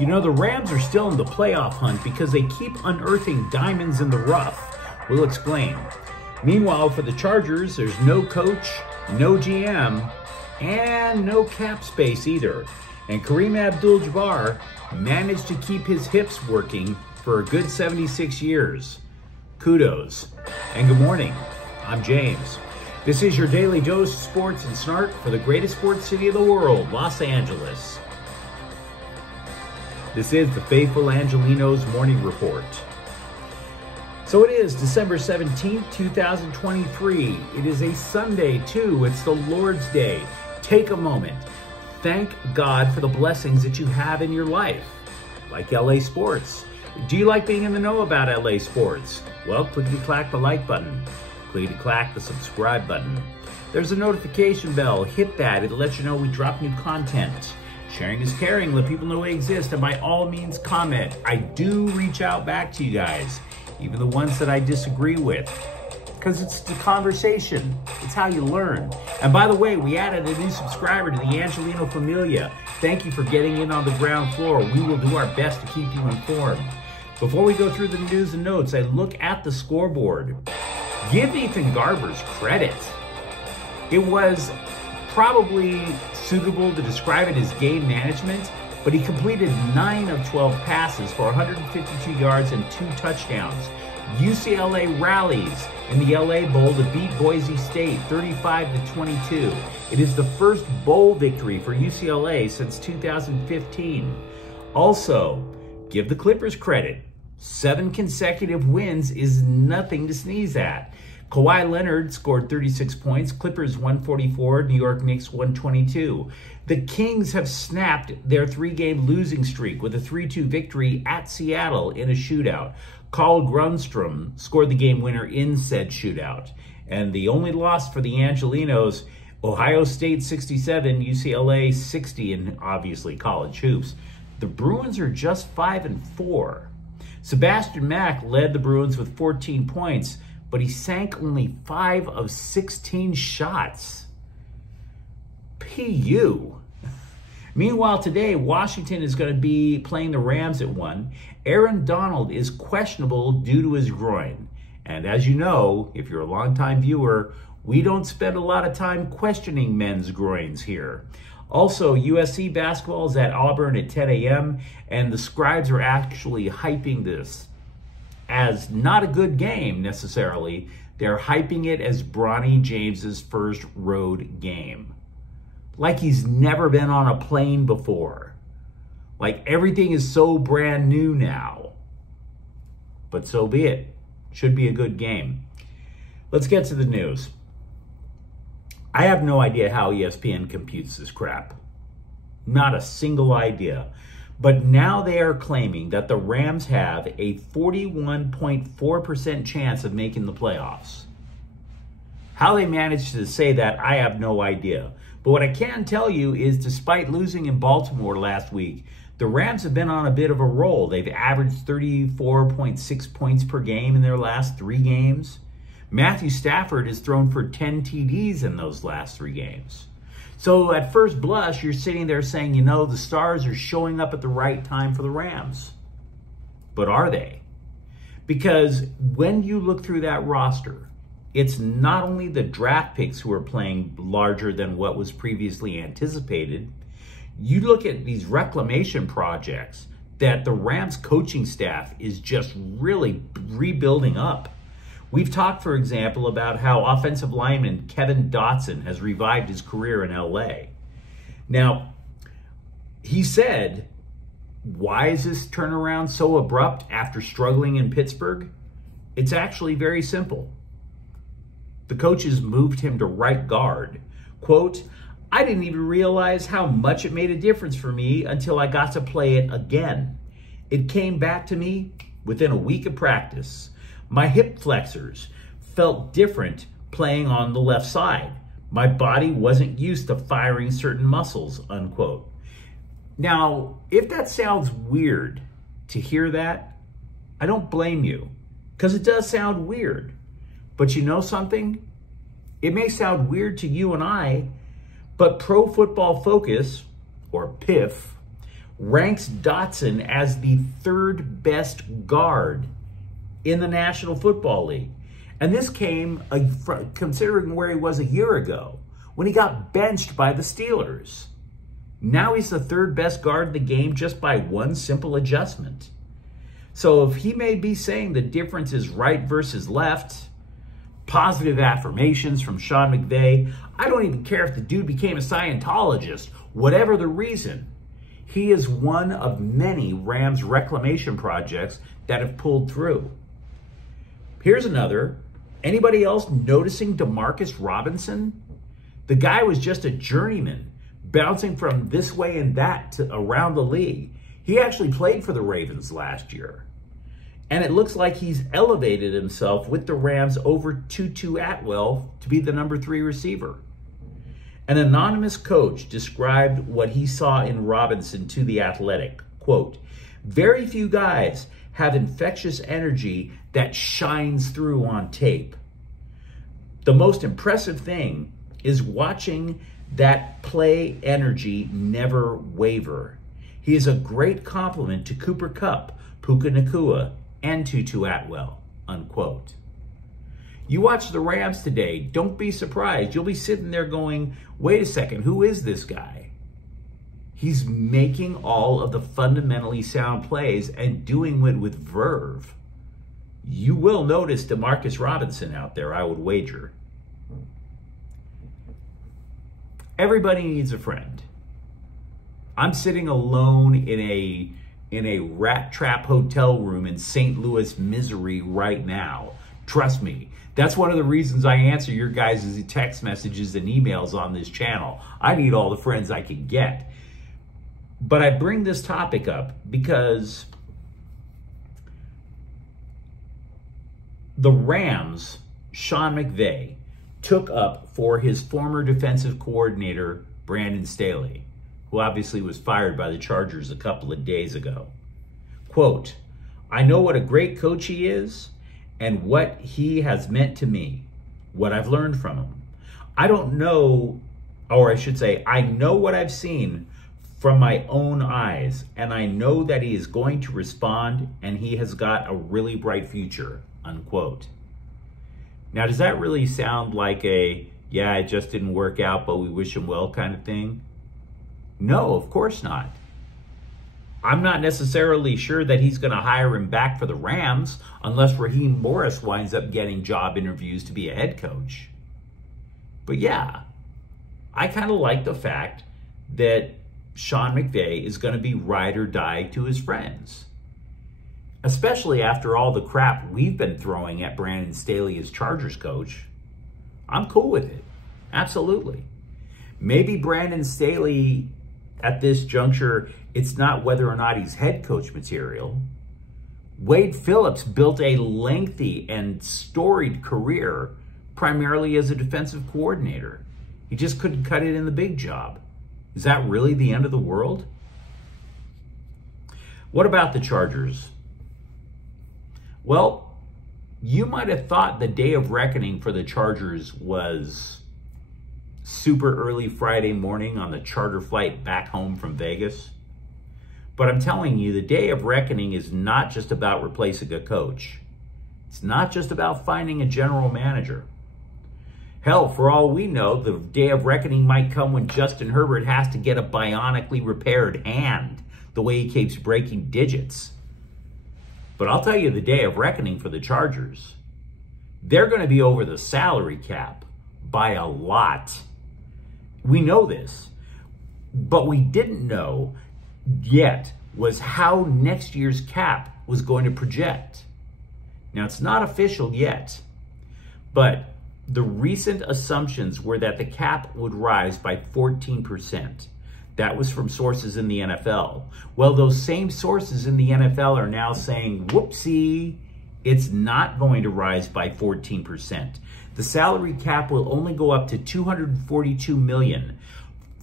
You know, the Rams are still in the playoff hunt because they keep unearthing diamonds in the rough. We'll explain. Meanwhile, for the Chargers, there's no coach, no GM, and no cap space either. And Kareem Abdul-Jabbar managed to keep his hips working for a good 76 years. Kudos. And good morning. I'm James. This is your daily dose of sports and snark for the greatest sports city of the world, Los Angeles. This is the faithful Angelenos Morning Report. So it is December 17th, 2023. It is a Sunday too. It's the Lord's Day. Take a moment. Thank God for the blessings that you have in your life, like LA sports. Do you like being in the know about LA sports? Well, clickety-clack the like button. Clickety-clack the subscribe button. There's a notification bell. Hit that. It'll let you know we drop new content. Sharing is caring. Let people know we exist. And by all means, comment. I do reach out back to you guys, even the ones that I disagree with, because it's the conversation. It's how you learn. And by the way, we added a new subscriber to the Angeleno Familia. Thank you for getting in on the ground floor. We will do our best to keep you informed. Before we go through the news and notes, I look at the scoreboard. Give Ethan Garber's credit. It was probably suitable to describe it as game management, but he completed 9 of 12 passes for 152 yards and 2 touchdowns. UCLA rallies in the LA Bowl to beat Boise State 35-22. It is the first bowl victory for UCLA since 2015. Also, give the Clippers credit. 7 consecutive wins is nothing to sneeze at. Kawhi Leonard scored 36 points, Clippers 144, New York Knicks 122. The Kings have snapped their 3-game losing streak with a 3-2 victory at Seattle in a shootout. Carl Grundstrom scored the game winner in said shootout. And the only loss for the Angelenos, Ohio State 67, UCLA 60 in obviously college hoops. The Bruins are just 5-4. Sebastian Mack led the Bruins with 14 points, but he sank only 5 of 16 shots. PU. Meanwhile, today, Washington is going to be playing the Rams at 1. Aaron Donald is questionable due to his groin. And as you know, if you're a longtime viewer, we don't spend a lot of time questioning men's groins here. Also, USC basketball is at Auburn at 10 a.m., and the scribes are actually hyping this as not a good game necessarily. They're hyping it as Bronny James's first road game. Like he's never been on a plane before. Like everything is so brand new now. But so be it. Should be a good game. Let's get to the news. I have no idea how ESPN computes this crap. Not a single idea. But now they are claiming that the Rams have a 41.4% chance of making the playoffs. How they managed to say that, I have no idea. But what I can tell you is, despite losing in Baltimore last week, the Rams have been on a bit of a roll. They've averaged 34.6 points per game in their last 3 games. Matthew Stafford has thrown for 10 TDs in those last 3 games. So at first blush, you're sitting there saying, you know, the stars are showing up at the right time for the Rams. But are they? Because when you look through that roster, it's not only the draft picks who are playing larger than what was previously anticipated. You look at these reclamation projects that the Rams coaching staff is just really rebuilding up. We've talked, for example, about how offensive lineman Kevin Dotson has revived his career in LA. Now, he said, why is this turnaround so abrupt after struggling in Pittsburgh? It's actually very simple. The coaches moved him to right guard. Quote, I didn't even realize how much it made a difference for me until I got to play it again. It came back to me within a week of practice. My hip flexors felt different playing on the left side. My body wasn't used to firing certain muscles, unquote. Now, if that sounds weird to hear that, I don't blame you, because it does sound weird. But you know something? It may sound weird to you and I, but Pro Football Focus, or PIF, ranks Dotson as the third best guard in the National Football League. And this came considering where he was a year ago when he got benched by the Steelers. Now he's the third best guard in the game just by one simple adjustment. So if he may be saying the difference is right versus left, positive affirmations from Sean McVay, I don't even care if the dude became a Scientologist, whatever the reason. He is one of many Rams reclamation projects that have pulled through. Here's another. Anybody else noticing Demarcus Robinson? The guy was just a journeyman, bouncing from this way and that to around the league. He actually played for the Ravens last year. And it looks like he's elevated himself with the Rams over Tutu Atwell to be the number 3 receiver. An anonymous coach described what he saw in Robinson to The Athletic. Quote, "Very few guys have infectious energy that shines through on tape. The most impressive thing is watching that play energy never waver. He is a great compliment to Cooper Kupp, Puka Nacua, and Tutu Atwell," unquote. You watch the Rams today, don't be surprised. You'll be sitting there going, wait a second, who is this guy? He's making all of the fundamentally sound plays and doing it with verve. You will notice Demarcus Robinson out there, I would wager. Everybody needs a friend. I'm sitting alone in a rat trap hotel room in St. Louis, Missouri right now. Trust me, that's one of the reasons I answer your guys' text messages and emails on this channel. I need all the friends I can get. But I bring this topic up because the Rams, Sean McVay, took up for his former defensive coordinator, Brandon Staley, who obviously was fired by the Chargers a couple of days ago. Quote, "I know what a great coach he is and what he has meant to me, what I've learned from him. I don't know, or I should say, I know what I've seen from my own eyes, and I know that he is going to respond and he has got a really bright future," unquote. Now, does that really sound like a, yeah, it just didn't work out, but we wish him well kind of thing? No, of course not. I'm not necessarily sure that he's going to hire him back for the Rams unless Raheem Morris winds up getting job interviews to be a head coach. But yeah, I kind of like the fact that Sean McVay is going to be ride or die to his friends, especially after all the crap we've been throwing at Brandon Staley as Chargers coach. I'm cool with it. Absolutely. Maybe Brandon Staley at this juncture, it's not whether or not he's head coach material. Wade Phillips built a lengthy and storied career primarily as a defensive coordinator. He just couldn't cut it in the big job. Is that really the end of the world? What about the Chargers? Well, you might have thought the day of reckoning for the Chargers was super early Friday morning on the charter flight back home from Vegas. But I'm telling you, the day of reckoning is not just about replacing a coach. It's not just about finding a general manager. Hell, for all we know, the day of reckoning might come when Justin Herbert has to get a bionically repaired hand, the way he keeps breaking digits. But I'll tell you the day of reckoning for the Chargers. They're going to be over the salary cap by a lot. We know this, but we didn't know yet was how next year's cap was going to project. Now, it's not official yet, but the recent assumptions were that the cap would rise by 14%. That was from sources in the NFL. Well, those same sources in the NFL are now saying, whoopsie, it's not going to rise by 14%. The salary cap will only go up to $242 million,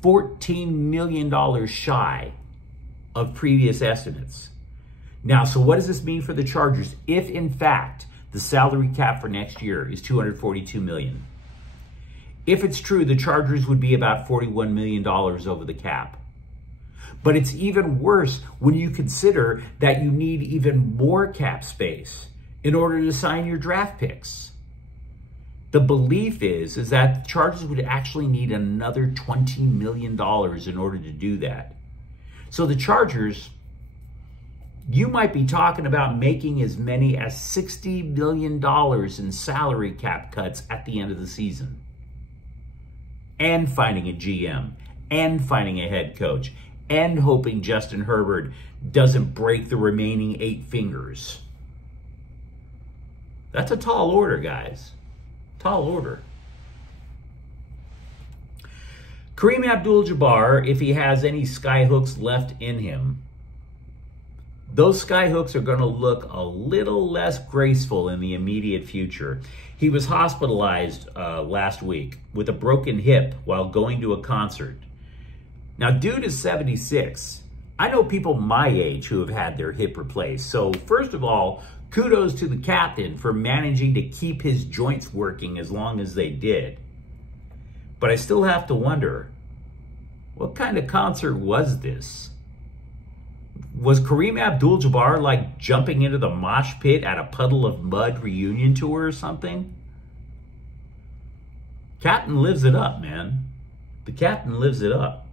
$14 million shy of previous estimates. Now, so what does this mean for the Chargers if, in fact, the salary cap for next year is $242 million? If it's true, the Chargers would be about $41 million over the cap. But it's even worse when you consider that you need even more cap space in order to sign your draft picks. The belief is that the Chargers would actually need another $20 million in order to do that. So the Chargers, you might be talking about making as many as $60 million in salary cap cuts at the end of the season. And finding a GM, and finding a head coach, and hoping Justin Herbert doesn't break the remaining 8 fingers. That's a tall order, guys. Tall order. Kareem Abdul-Jabbar, if he has any skyhooks left in him, those skyhooks are going to look a little less graceful in the immediate future. He was hospitalized last week with a broken hip while going to a concert. Now, dude is 76. I know people my age who have had their hip replaced. So first of all, kudos to the captain for managing to keep his joints working as long as they did. But I still have to wonder, what kind of concert was this? Was Kareem Abdul-Jabbar like jumping into the mosh pit at a Puddle of Mud reunion tour or something? Captain lives it up, man. The captain lives it up.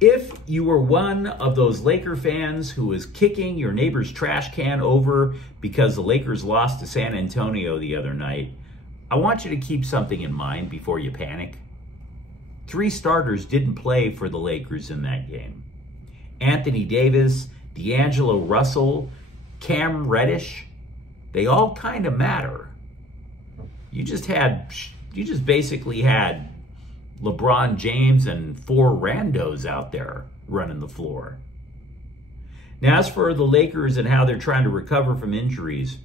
If you were one of those Laker fans who was kicking your neighbor's trash can over because the Lakers lost to San Antonio the other night, I want you to keep something in mind before you panic. 3 starters didn't play for the Lakers in that game. Anthony Davis, D'Angelo Russell, Cam Reddish, they all kind of matter. You just basically had LeBron James and 4 randos out there running the floor. Now, as for the Lakers and how they're trying to recover from injuries,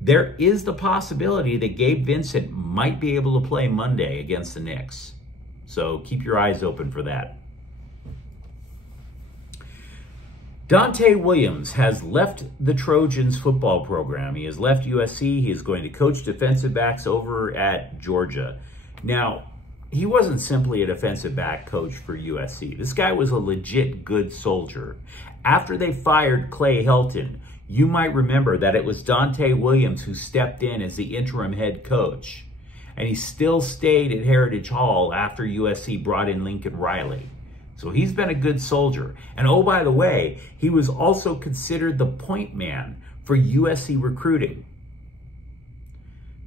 there is the possibility that Gabe Vincent might be able to play Monday against the Knicks. So keep your eyes open for that. Dante Williams has left the Trojans football program. He has left USC. He is going to coach defensive backs over at Georgia. Now, he wasn't simply a defensive back coach for USC. This guy was a legit good soldier. After they fired Clay Helton, you might remember that it was Dante Williams who stepped in as the interim head coach. And he still stayed at Heritage Hall after USC brought in Lincoln Riley. So he's been a good soldier. And oh, by the way, he was also considered the point man for USC recruiting.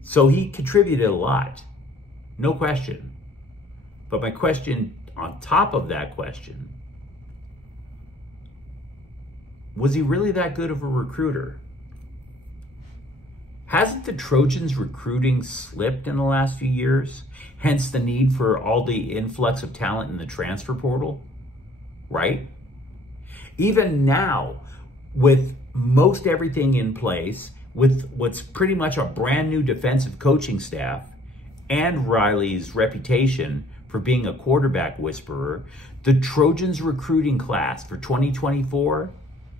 So he contributed a lot, no question. But my question on top of that question, was he really that good of a recruiter? Hasn't the Trojans' recruiting slipped in the last few years? Hence the need for all the influx of talent in the transfer portal, right? Even now, with most everything in place, with what's pretty much a brand new defensive coaching staff, and Riley's reputation for being a quarterback whisperer, the Trojans' recruiting class for 2024,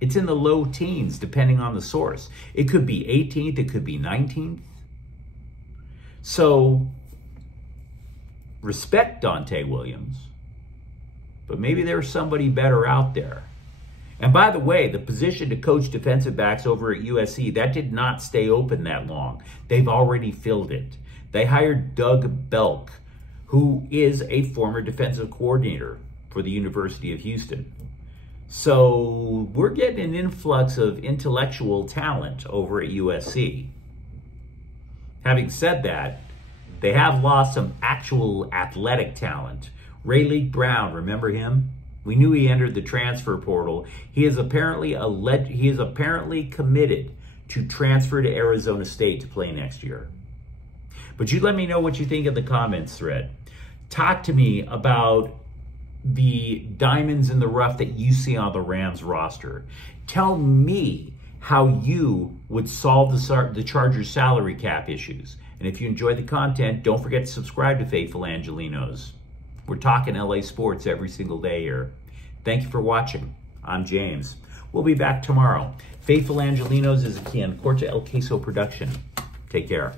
it's in the low teens, depending on the source. It could be 18th, it could be 19th. So, respect Dante Williams, but maybe there's somebody better out there. And by the way, the position to coach defensive backs over at USC, that did not stay open that long. They've already filled it. They hired Doug Belk, who is a former defensive coordinator for the University of Houston. So we're getting an influx of intellectual talent over at USC. Having said that, they have lost some actual athletic talent. Rayleigh Brown, remember him? We knew he entered the transfer portal. He is apparently committed to transfer to Arizona State to play next year. But you let me know what you think in the comments thread. Talk to me about the diamonds in the rough that you see on the Rams roster. Tell me how you would solve the Chargers salary cap issues. And if you enjoy the content, don't forget to subscribe to Faithful Angelenos. We're talking LA sports every single day here. Thank you for watching. I'm James. We'll be back tomorrow. Faithful Angelenos is a Corte El Queso production. Take care.